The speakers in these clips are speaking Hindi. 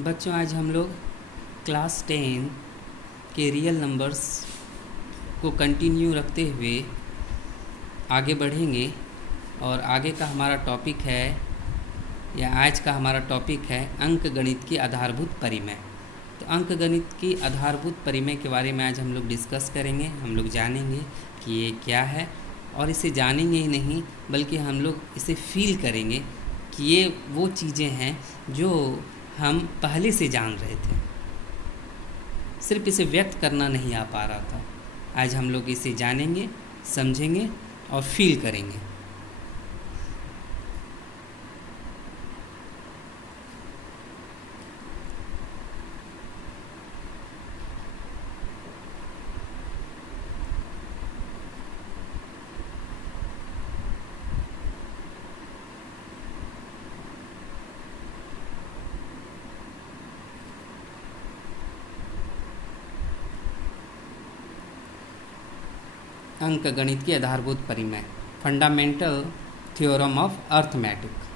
बच्चों, आज हम लोग क्लास 10 के रियल नंबर्स को कंटिन्यू रखते हुए आगे बढ़ेंगे। और आगे का हमारा टॉपिक है, या आज का हमारा टॉपिक है अंक गणित की आधारभूत परिमेय। तो अंक गणित की आधारभूत परिमेय के बारे में आज हम लोग डिस्कस करेंगे। हम लोग जानेंगे कि ये क्या है, और इसे जानेंगे ही नहीं बल्कि हम लोग इसे फील करेंगे कि ये वो चीज़ें हैं जो हम पहले से जान रहे थे, सिर्फ इसे व्यक्त करना नहीं आ पा रहा था। आज हम लोग इसे जानेंगे, समझेंगे और फील करेंगे। अंक गणित की आधारभूत परिमेय, fundamental theorem of arithmetic.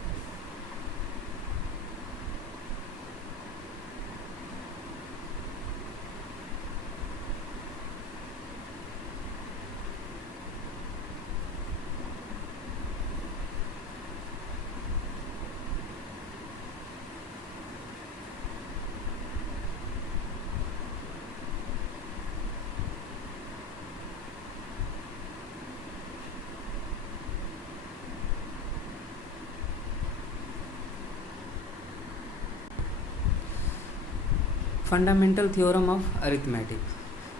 Fundamental theorem of arithmetic.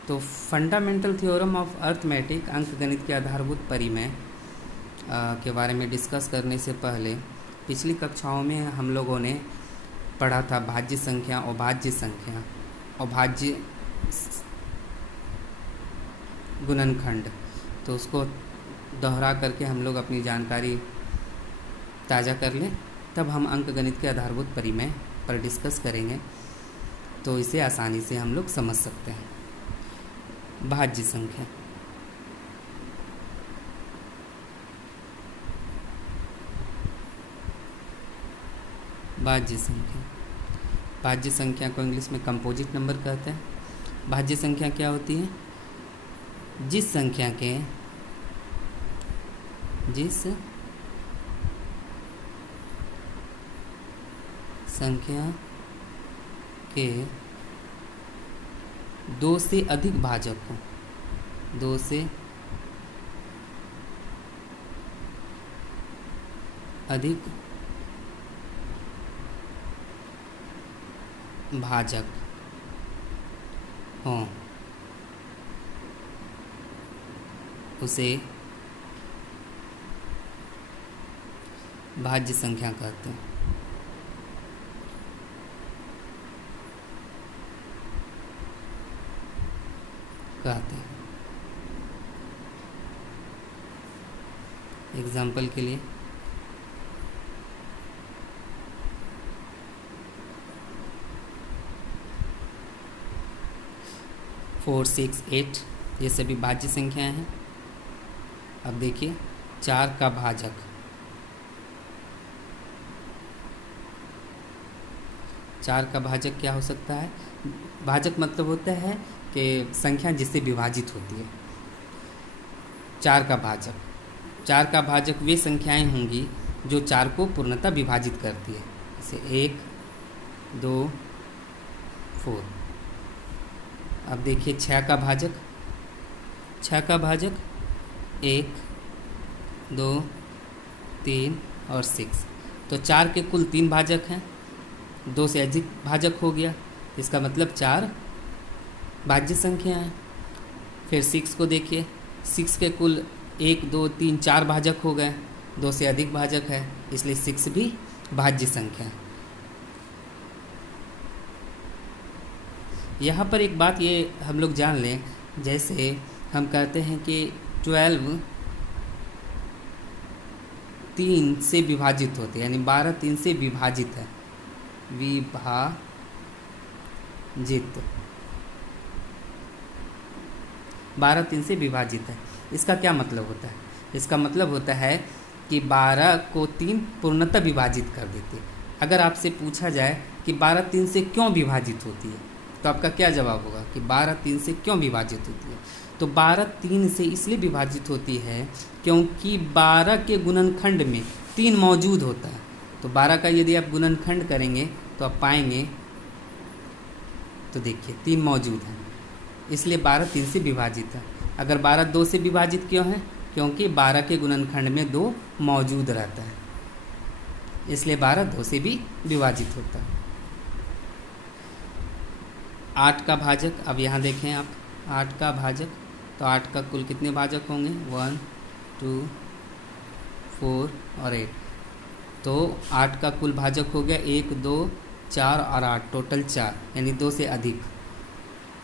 तो फंडामेंटल थ्योरम ऑफ अरिथमेटिक अंक गणित के आधारभूत परिमेय के बारे में डिस्कस करने से पहले पिछली कक्षाओं में हम लोगों ने पढ़ा था भाज्य संख्या, अभाज्य संख्या, अभाज्य गुणनखंड। तो उसको दोहरा करके हम लोग अपनी जानकारी ताज़ा कर लें, तब हम अंक गणित के आधारभूत परिमेय पर डिस्कस करेंगे, तो इसे आसानी से हम लोग समझ सकते हैं। भाज्य संख्या, भाज्य संख्या, भाज्य संख्या को इंग्लिश में कंपोजिट नंबर कहते हैं। भाज्य संख्या क्या होती है? जिस संख्या के दो से अधिक भाजक हो, दो से अधिक भाजक हों, उसे भाज्य संख्या कहते हैं। एग्जाम्पल के लिए 4, 6, 8 ये सभी भाज्य संख्याएं हैं। अब देखिए 4 का भाजक, 4 का भाजक क्या हो सकता है? भाजक मतलब होता है कि संख्या जिससे विभाजित होती है। 4 का भाजक, 4 का भाजक वे संख्याएं होंगी जो 4 को पूर्णतः विभाजित करती है, जैसे 1, 2, 4। अब देखिए 6 का भाजक, 6 का भाजक 1, 2, 3 और 6। तो 4 के कुल 3 भाजक हैं, 2 से अधिक भाजक हो गया, इसका मतलब 4 भाज्य संख्या है। फिर 6 को देखिए, 6 के कुल 1, 2, 3, 4 भाजक हो गए, 2 से अधिक भाजक है, इसलिए 6 भी भाज्य संख्या है। यहाँ पर एक बात ये हम लोग जान लें, जैसे हम कहते हैं कि 12 3 से विभाजित होते हैं, यानी 12 3 से विभाजित है, विभाजित 12 3 से विभाजित है। इसका क्या मतलब होता है? इसका मतलब होता है कि 12 को 3 पूर्णतः विभाजित कर देते। अगर आपसे पूछा जाए कि 12 3 से क्यों विभाजित होती है। तो आपका क्या जवाब होगा कि 12 3 से क्यों विभाजित होती है। तो 12 3 से इसलिए विभाजित होती है क्योंकि 12 के गुणनखंड में 3 मौजूद होता है। तो 12 का यदि आप गुणनखंड करेंगे तो आप पाएंगे, तो देखिए 3 मौजूद हैं, इसलिए 12 3 से विभाजित है। अगर 12 2 से विभाजित क्यों है, क्योंकि 12 के गुणनखंड में 2 मौजूद रहता है, इसलिए 12 2 से भी विभाजित होता है। 8 का भाजक, अब यहाँ देखें आप 8 का भाजक, तो 8 का कुल कितने भाजक होंगे 1 2 4 और 8। तो 8 का कुल भाजक हो गया 1 2 4 और 8, टोटल 4, यानी 2 से अधिक।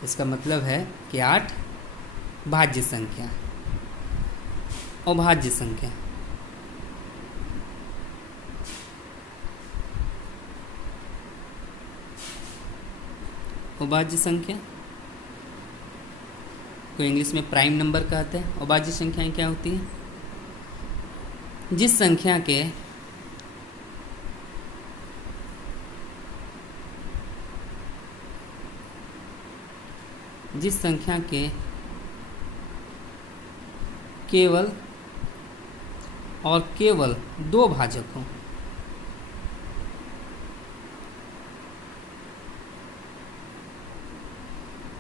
इसका मतलब है कि 8 भाज्य संख्या, अभाज्य संख्या। अभाज्य संख्या को इंग्लिश में प्राइम नंबर कहते हैं। अभाज्य संख्याएं क्या होती हैं, जिस संख्या के केवल और केवल 2 भाजक हों।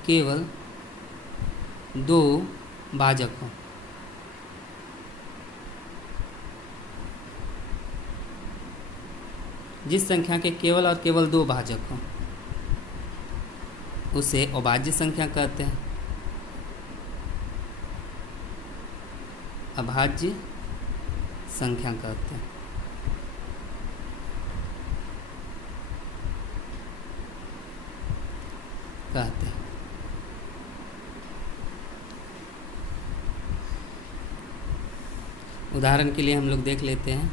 केवल 2 भाजक हों। जिस संख्या के केवल और केवल 2 भाजक हों उसे अभाज्य संख्या कहते हैं। अभाज्य संख्या कहते हैं। उदाहरण के लिए हम लोग देख लेते हैं,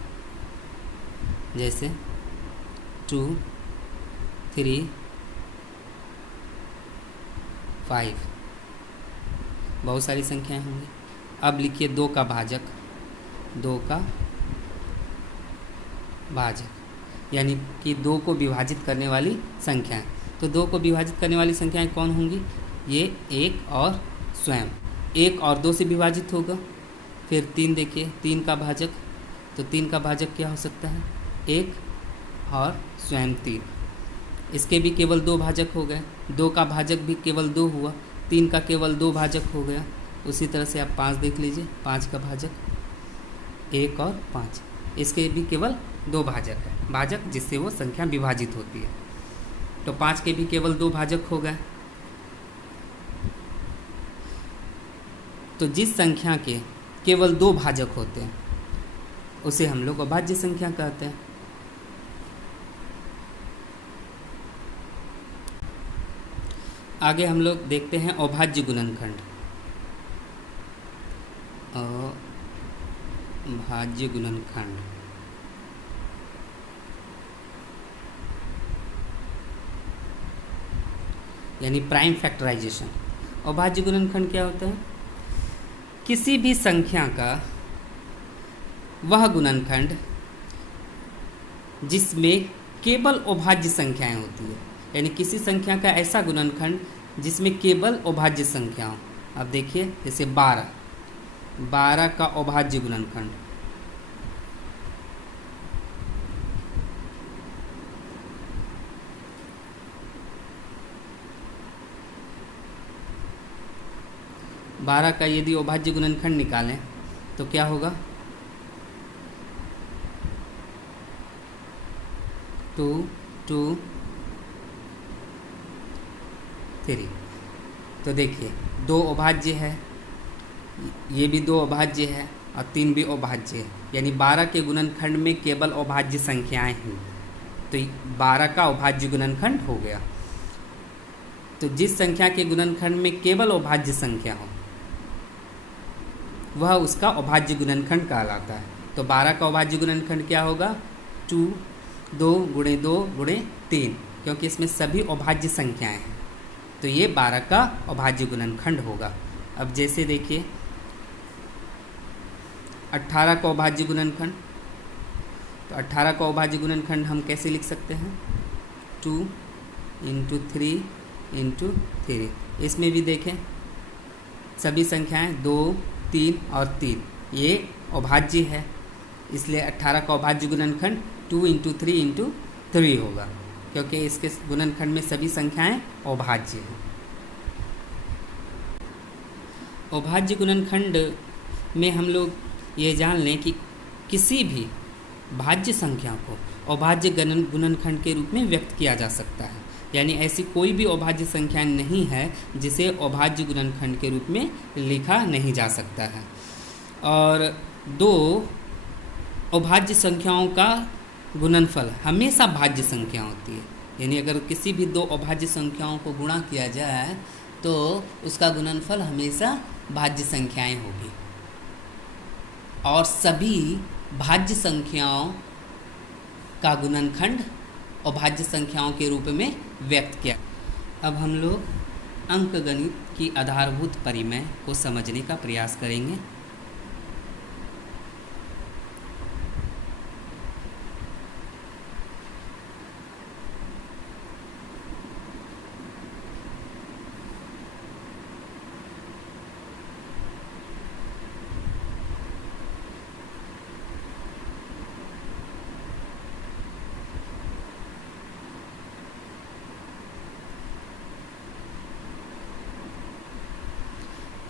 जैसे 2 3 5, बहुत सारी संख्याएं होंगी। अब लिखिए 2 का भाजक, 2 का भाजक यानी कि 2 को विभाजित करने वाली संख्याएं। तो 2 को विभाजित करने वाली संख्याएं कौन होंगी, ये 1 और स्वयं। 1 और 2 से विभाजित होगा। फिर 3 देखिए, 3 का भाजक, तो 3 का भाजक क्या हो सकता है, 1 और स्वयं 3। इसके भी केवल 2 भाजक हो गए। 2 का भाजक भी केवल 2 हुआ। 3 का केवल 2 भाजक हो गया। उसी तरह से आप 5 देख लीजिए, 5 का भाजक 1 और 5, इसके भी केवल 2 भाजक है, भाजक जिससे वो संख्या विभाजित होती है। तो 5 के भी केवल 2 भाजक हो गए। तो जिस संख्या के केवल 2 भाजक होते हैं उसे हम लोग अभाज्य संख्या कहते हैं। आगे हम लोग देखते हैं अभाज्य गुणनखंड। अभाज्य गुणनखंड यानी प्राइम फैक्टराइजेशन। अभाज्य गुणनखंड क्या होता है, किसी भी संख्या का वह गुणनखंड जिसमें केवल अभाज्य संख्याएं होती है, यानी किसी संख्या का ऐसा गुणनखंड जिसमें केवल अभाज्य संख्या हो। अब देखिए जैसे 12 का अभाज्य गुणनखंड, बारह का यदि अभाज्य गुणनखंड निकालें तो क्या होगा, 2 2 3। तो देखिए 2 अभाज्य है, ये भी 2 अभाज्य है और 3 भी अभाज्य है, यानी 12 के गुणनखंड में केवल अभाज्य संख्याएं हैं। तो 12 का अभाज्य गुणनखंड हो गया। तो जिस संख्या के गुणनखंड में केवल अभाज्य संख्या हो वह उसका अभाज्य गुणनखंड कहलाता है। तो 12 का अभाज्य गुणनखंड क्या होगा, 2 2 गुणे 2 गुणे 3, क्योंकि इसमें सभी अभाज्य संख्याएं हैं। तो ये 12 का अभाज्य गुणनखंड होगा। अब जैसे देखिए 18 का अभाज्य गुणनखंड, तो 18 का अभाज्य गुणनखंड हम कैसे लिख सकते हैं, 2 2 इंटू 3 इंटू 3। इसमें भी देखें सभी संख्याएं 2, 3 और 3 ये अभाज्य है, इसलिए 18 का अभाज्य गुणनखंड 2 इंटू 3 इंटू 3 होगा, क्योंकि इसके गुणनखंड में सभी संख्याएं अभाज्य हैं। अभाज्य गुणनखंड में हम लोग ये जान लें कि किसी भी भाज्य संख्या को अभाज्य गुणनखंड के रूप में व्यक्त किया जा सकता है, यानी ऐसी कोई भी अभाज्य संख्या नहीं है जिसे अभाज्य गुणनखंड के रूप में लिखा नहीं जा सकता है। और दो अभाज्य संख्याओं का गुणनफल हमेशा भाज्य संख्या होती है, यानी अगर किसी भी दो अभाज्य संख्याओं को गुणा किया जाए तो उसका गुणनफल हमेशा भाज्य संख्याएं होगी। और सभी भाज्य संख्याओं का गुणनखंड अभाज्य संख्याओं के रूप में व्यक्त किया। अब हम लोग अंकगणित की आधारभूत परिमेय को समझने का प्रयास करेंगे।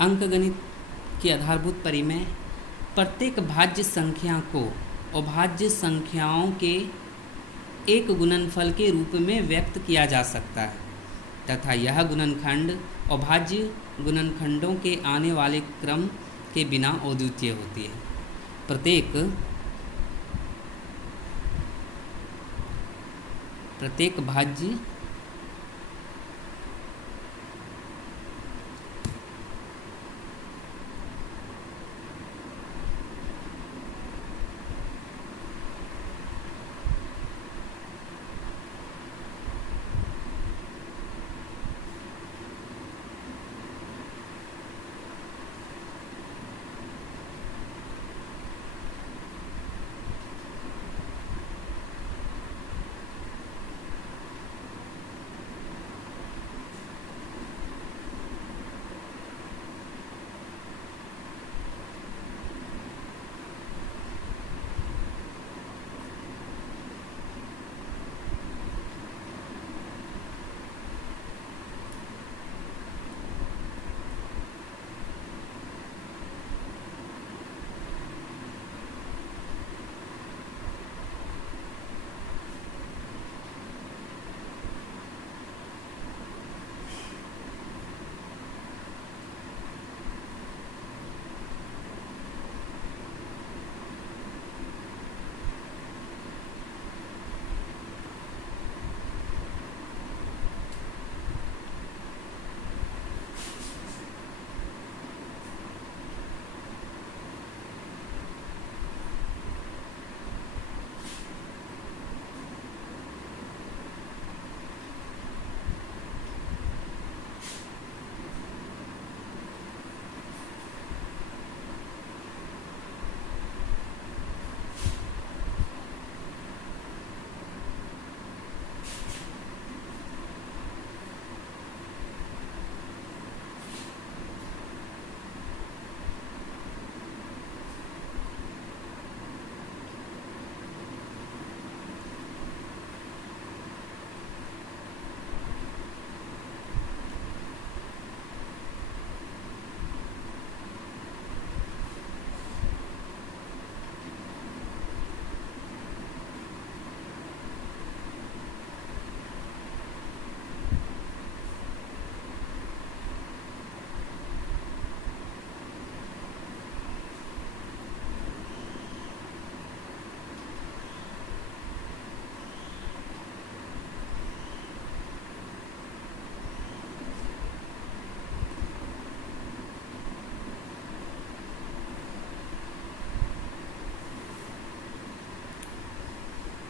अंकगणित की आधारभूत परिमेय प्रत्येक भाज्य संख्या को अभाज्य संख्याओं के एक गुणनफल के रूप में व्यक्त किया जा सकता है तथा यह गुणनखंड अभाज्य गुणनखंडों के आने वाले क्रम के बिना अद्वितीय होती है। प्रत्येक भाज्य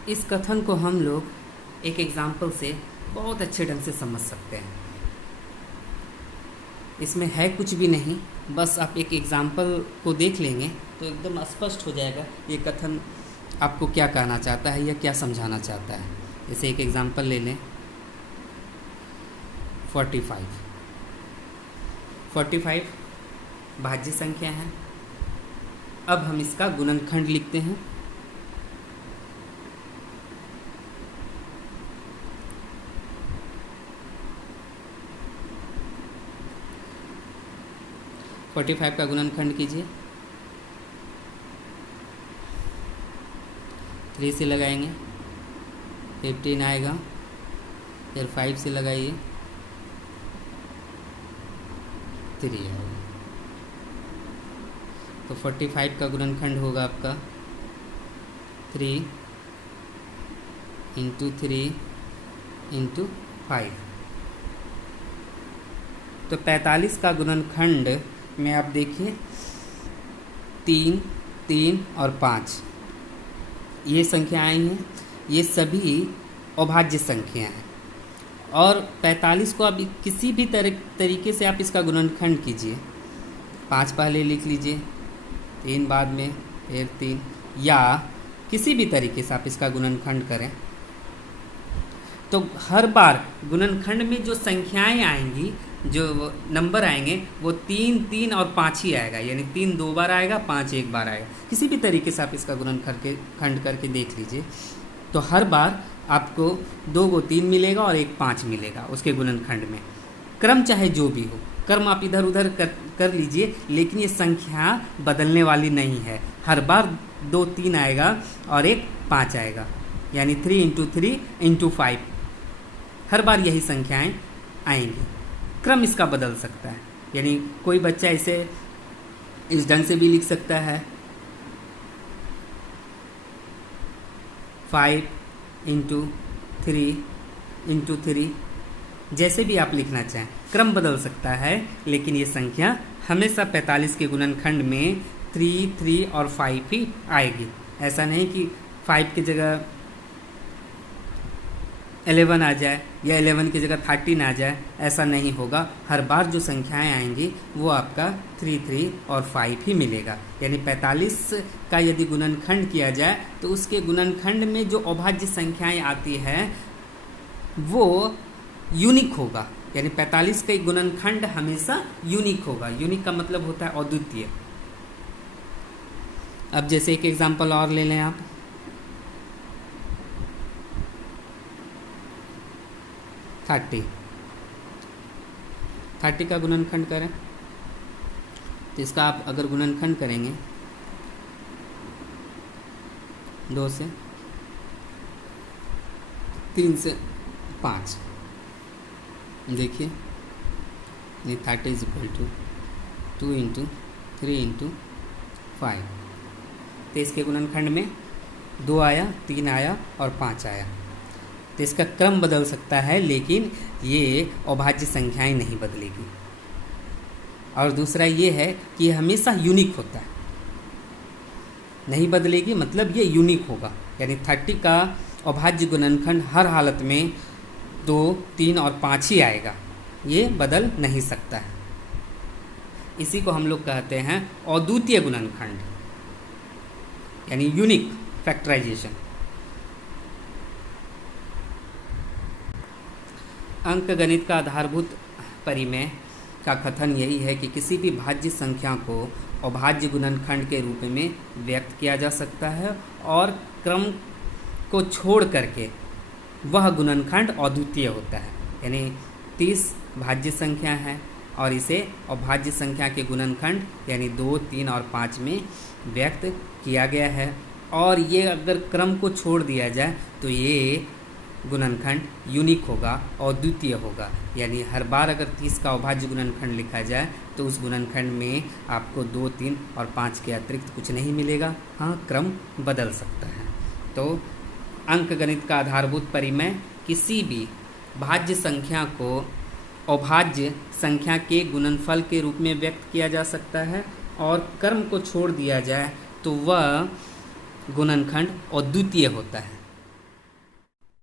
इस कथन को हम लोग एक एग्जाम्पल से बहुत अच्छे ढंग से समझ सकते हैं। इसमें है कुछ भी नहीं, बस आप एक एग्जाम्पल को देख लेंगे तो एकदम स्पष्ट हो जाएगा ये कथन आपको क्या कहना चाहता है या क्या समझाना चाहता है। जैसे एक एग्जाम्पल ले लें, 45। 45 भाज्य संख्या है। अब हम इसका गुणनखंड लिखते हैं। फोर्टी फाइव का गुणनखंड कीजिए। 3 से लगाएंगे 15 आएगा, फिर 5 से लगाइए 3 आएगा। तो 45 का गुणनखंड होगा आपका 3 × 3 × 5। तो 45 का गुणनखंड में आप देखिए 3, 3 और 5 ये संख्या आई हैं। ये सभी अभाज्य संख्या हैं। और 45 को आप किसी भी तरीके से आप इसका गुणनखंड कीजिए। 5 पहले लिख लीजिए, 3 बाद में, फिर 3, या किसी भी तरीके से आप इसका गुणनखंड करें तो हर बार गुणनखंड में जो संख्याएं आएंगी, जो नंबर आएंगे, वो 3, 3 और 5 ही आएगा। यानी 3 2 बार आएगा, 5 1 बार आएगा। किसी भी तरीके से आप इसका गुणनखंड करके देख लीजिए तो हर बार आपको 2 को 3 मिलेगा और 1 5 मिलेगा उसके गुणनखंड में। क्रम चाहे जो भी हो, क्रम आप इधर उधर कर लीजिए, लेकिन ये संख्या बदलने वाली नहीं है। हर बार 2 3 आएगा और 1 5 आएगा। यानी 3 × 3 × 5 हर बार यही संख्याएं आएंगी। क्रम इसका बदल सकता है। यानी कोई बच्चा इसे इस ढंग से भी लिख सकता है, 5 × 3 × 3, जैसे भी आप लिखना चाहें। क्रम बदल सकता है, लेकिन ये संख्या हमेशा 45 के गुणनखंड में 3 3 और 5 ही आएगी। ऐसा नहीं कि 5 की जगह 11 आ जाए या 11 की जगह 13 आ जाए, ऐसा नहीं होगा। हर बार जो संख्याएं आएंगी वो आपका 3 3 और 5 ही मिलेगा। यानी 45 का यदि गुणनखंड किया जाए तो उसके गुणनखंड में जो अभाज्य संख्याएं आती हैं वो यूनिक होगा। यानी 45 का गुणनखंड हमेशा यूनिक होगा। यूनिक का मतलब होता है अद्वितीय। अब जैसे एक एग्जांपल और ले लें आप, 30 का गुणनखंड करें तो इसका आप अगर गुणनखंड करेंगे 2 से, 3 से 5, देखिए 30 = 2 × 3 × 5। तो इसके गुणनखंड में 2 आया, 3 आया और 5 आया। तो इसका क्रम बदल सकता है, लेकिन ये अभाज्य संख्याएं नहीं बदलेगी। और दूसरा ये है कि ये हमेशा यूनिक होता है, नहीं बदलेगी, मतलब ये यूनिक होगा। यानी 30 का अभाज्य गुणनखंड हर हालत में 2 3 और 5 ही आएगा, ये बदल नहीं सकता है। इसी को हम लोग कहते हैं अद्वितीय गुणनखंड, यानी यूनिक फैक्टराइजेशन। अंकगणित का आधारभूत परिमेय का कथन यही है कि किसी भी भाज्य संख्या को अभाज्य गुणनखंड के रूप में व्यक्त किया जा सकता है और क्रम को छोड़ करके वह गुणनखंड अद्वितीय होता है। यानी 30 भाज्य संख्या है और इसे अभाज्य संख्या के गुणनखंड यानी 2 3 और 5 में व्यक्त किया गया है। और ये अगर क्रम को छोड़ दिया जाए तो ये गुणनखंड यूनिक होगा, अद्वितीय होगा। यानी हर बार अगर 30 का अभाज्य गुणनखंड लिखा जाए तो उस गुणनखंड में आपको 2 3 और 5 के अतिरिक्त कुछ नहीं मिलेगा। हाँ, क्रम बदल सकता है। तो अंकगणित का आधारभूत परिमेय किसी भी भाज्य संख्या को अभाज्य संख्या के गुणनफल के रूप में व्यक्त किया जा सकता है और क्रम को छोड़ दिया जाए तो वह गुणनखंड अद्वितीय होता है।